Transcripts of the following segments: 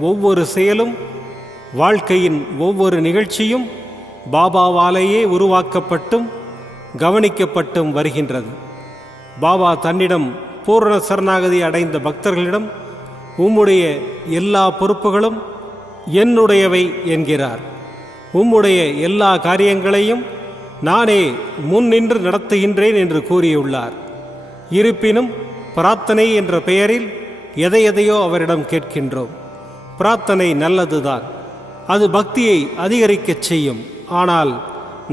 ஒவ்வொரு செயலும் வாழ்க்கையின் ஒவ்வொரு நிகழ்ச்சியும் பாபாவாலேயே உருவாக்கப்பட்டும் கவனிக்கப்பட்டும் வருகின்றது. பாபா தன்னிடம் பூரண சரணாகதி அடைந்த பக்தர்களிடம் உம்முடைய எல்லா பொறுப்புகளும் என்னுடையவை என்கிறார். உம்முடைய எல்லா காரியங்களையும் நானே முன் நின்று நடத்துகின்றேன் என்று கூறியுள்ளார். இருப்பினும் பிரார்த்தனை என்ற பெயரில் எதை எதையோ அவரிடம் கேட்கின்றோம். பிரார்த்தனை நல்லதுதான். அது பக்தியை அதிகரிக்கச் செய்யும். ஆனால்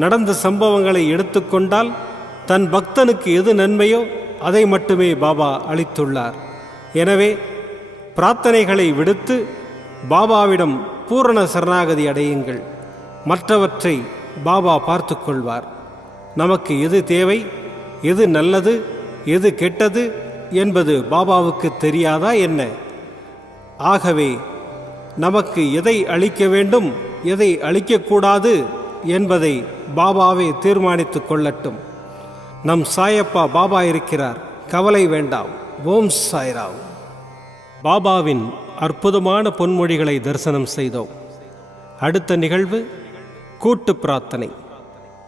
நடந்த சம்பவங்களை எடுத்துக்கொண்டால் தன் பக்தனுக்கு எது நன்மையோ அதை மட்டுமே பாபா அளித்துள்ளார். எனவே பிரார்த்தனைகளை விடுத்து பாபாவிடம் பூரண சரணாகதி அடையுங்கள். மற்றவற்றை பாபா பார்த்து கொள்வார். நமக்கு எது தேவை எது நல்லது எது கெட்டது என்பது பாபாவுக்கு தெரியாதா என்ன? ஆகவே நமக்கு எதை அளிக்க வேண்டும் எதை அளிக்கக்கூடாது என்பதை பாபாவே தீர்மானித்து கொள்ளட்டும். நம் சாயப்பா பாபா இருக்கிறார். கவலை வேண்டாம். ஓம் சாய்ராம் பாபாவின் அற்புதமான பொன்மொழிகளை தரிசனம் செய்தோம். அடுத்த நிகழ்வு கூட்டு பிரார்த்தனை.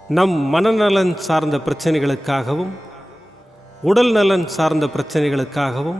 நம் மனநலன் சார்ந்த பிரச்சனைகளுக்காகவும் உடல் நலன் சார்ந்த பிரச்சனைகளுக்காகவும்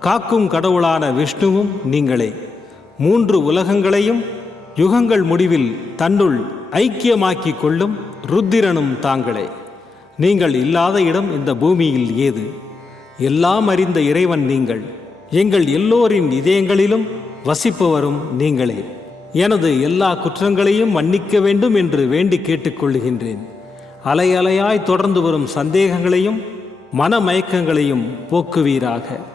காக்கும் கடவுளான விஷ்ணுவும் நீங்களே. மூன்று உலகங்களையும் யுகங்கள் முடிவில் தன்னுள் ஐக்கியமாக்கி கொள்ளும் ருத்திரனும் தாங்களே. நீங்கள் இல்லாத இடம் இந்த பூமியில் ஏது? எல்லாம் அறிந்த இறைவன் நீங்கள். எங்கள் எல்லோரின் இதயங்களிலும் வசிப்பவரும் நீங்களே. எனது எல்லா குற்றங்களையும் மன்னிக்க வேண்டும் என்று வேண்டி கேட்டுக்கொள்ளுகின்றேன் அலை அலையாய் தொடர்ந்து வரும் சந்தேகங்களையும் மனமயக்கங்களையும் போக்குவீராக.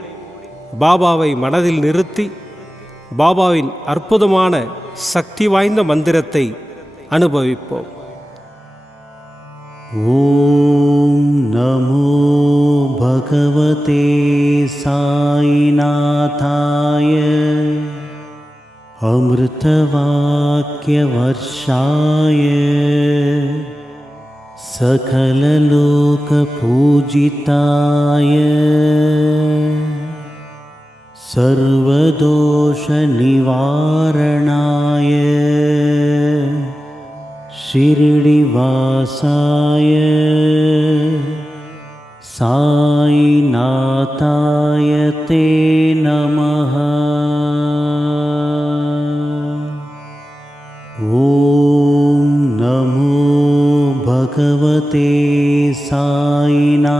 பாபாவை மனதில் நிறுத்தி பாபாவின் அற்புதமான சக்தி வாய்ந்த மந்திரத்தை அனுபவிப்போம் ॐ नमो भगवते साईनाथाय अमृतवाक्यवर्षाय सकललोकपूजिताय सर्वदोषनिवारणाय शिरिडिवासाय साईनाथाय ते नमः। ॐ नमो भगवते साईनाथाय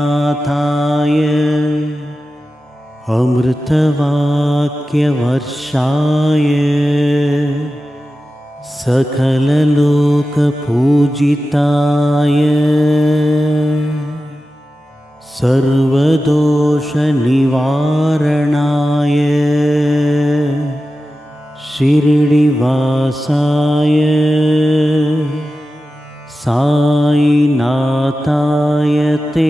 अमृतवाक्यवर्षाय सकललोकपूजिताय सर्वदोषनिवारणाय शिरिडिवासाय साईनाथाय ते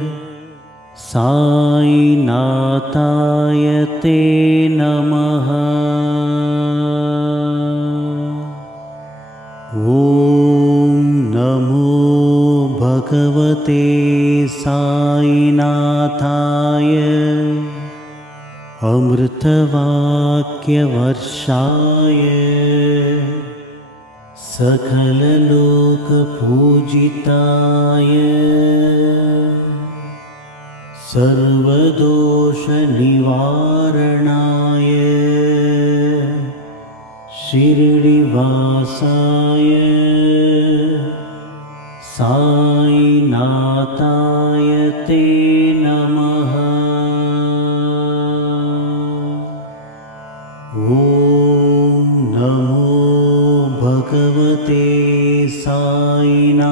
साईनाथाय ते नमः। ॐ नमो भगवते साईनाथाय। अमृतवाक्यवर्षाय। सकललोकपूजिताय सर्वदोषनिवारणाय शिरिडिवासाय साईनाथाय ते नमः। ॐ नमो भगवते साईनाथाय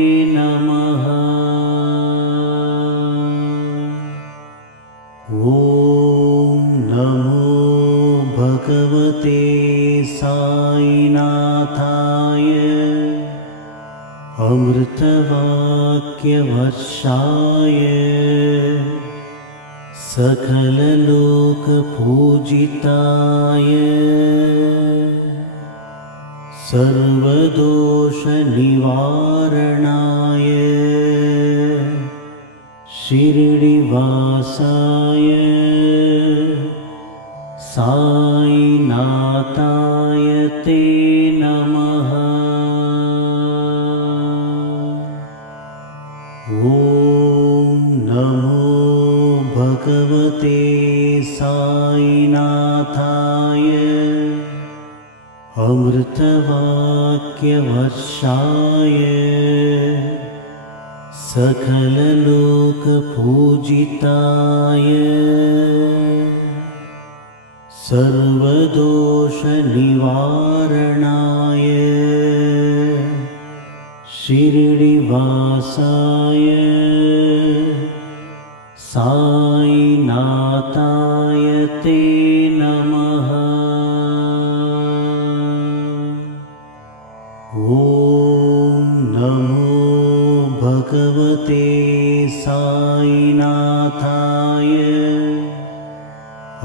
सकललोकपूजिताय। सर्वदोषनिवारणाय। शिरिडिवासाय। साईनाथाय ते ोक पूजिताय। सर्वदोष सर्वदोषनिवारणाय। शिर्डिवासाय। सा साईनाथाय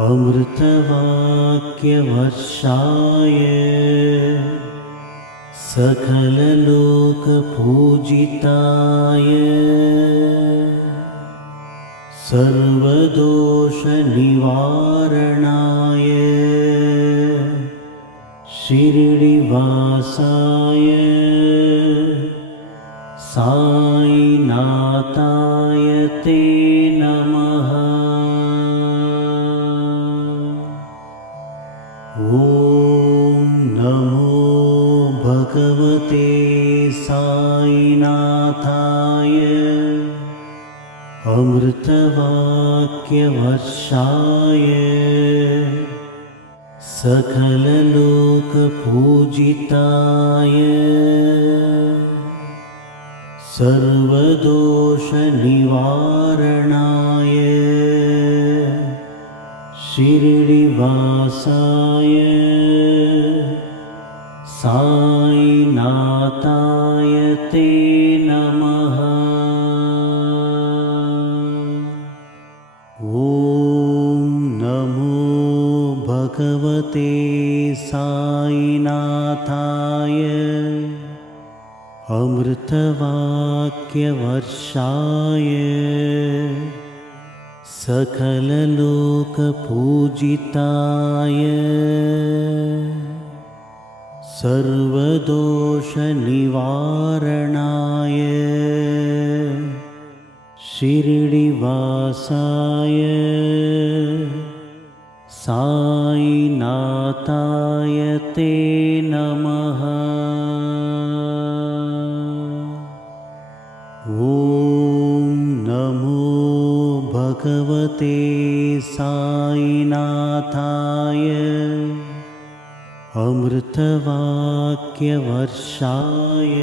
अमृतवाक्यवर्षाय सकललोकपूजिताय सर्वदोषनिवारणाय शिरिडिवासाय सायिनाथाय ते भगवते सायिनाथाय अमृतवाक्यवर्षाय सकललोकपूजिताय सर्वदोषनिवारणाय शिरिडिवासाय सायिनाथाय ते नमः। ॐ नमो भगवते सायिनाथाय अमृतवाक्यवर्षाय। सकललोकपूजिताय सर्वदोषनिवारणाय शिरिडिवासाय सायिनाथाय ते नमः। ॐ नमो भगवते सायिनाथाय अमृतवाक्यवर्षाय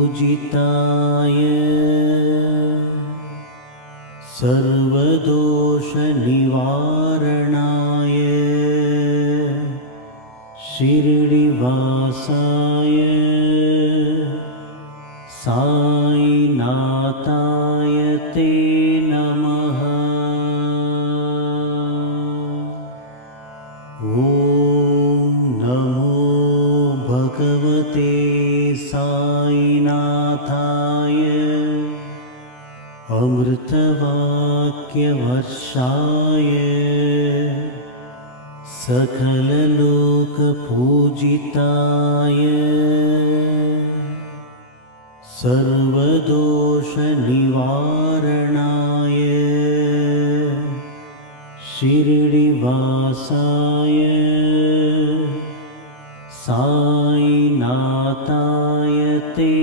सकललोकपूजिताय सर्वदोषनिवारणाय शिरिडिवासाय नमो भगवते सायिनाथाय अमृतवाक्यवर्षाय सकललोकपूजिताय सर्वदोषनिवारणाय शिरिडिवासाय सायिनाथाय ते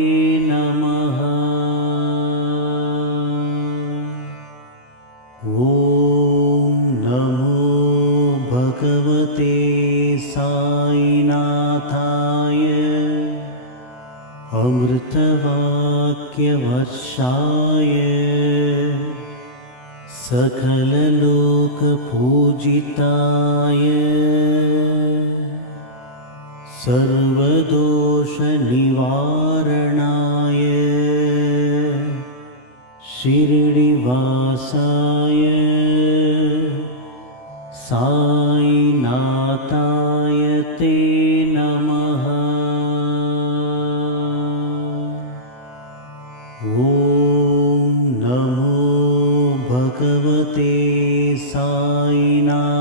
सर्वदोषनिवारणाय शिरिडिवासाय सायिनाथाय ते नमः। ॐ नमो भगवते सायिनाथाय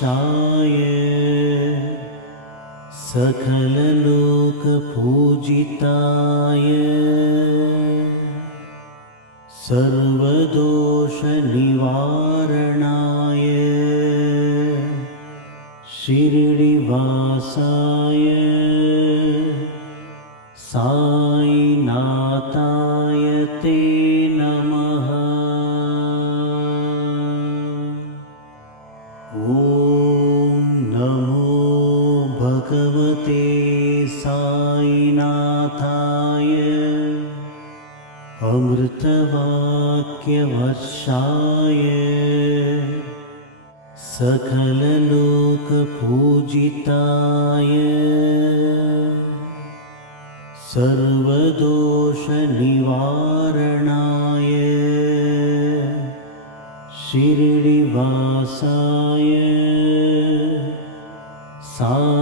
अमृतवाक्यवर्षाय सकललोकपूजिताय सर्वदोषनिवारणाय शिरिडिवासाय सायिनाथाय साईनाथाय अमृतवाक्यवर्षाय सकललोकपूजिताय सर्वदोषनिवारणाय शिरिवासाय सा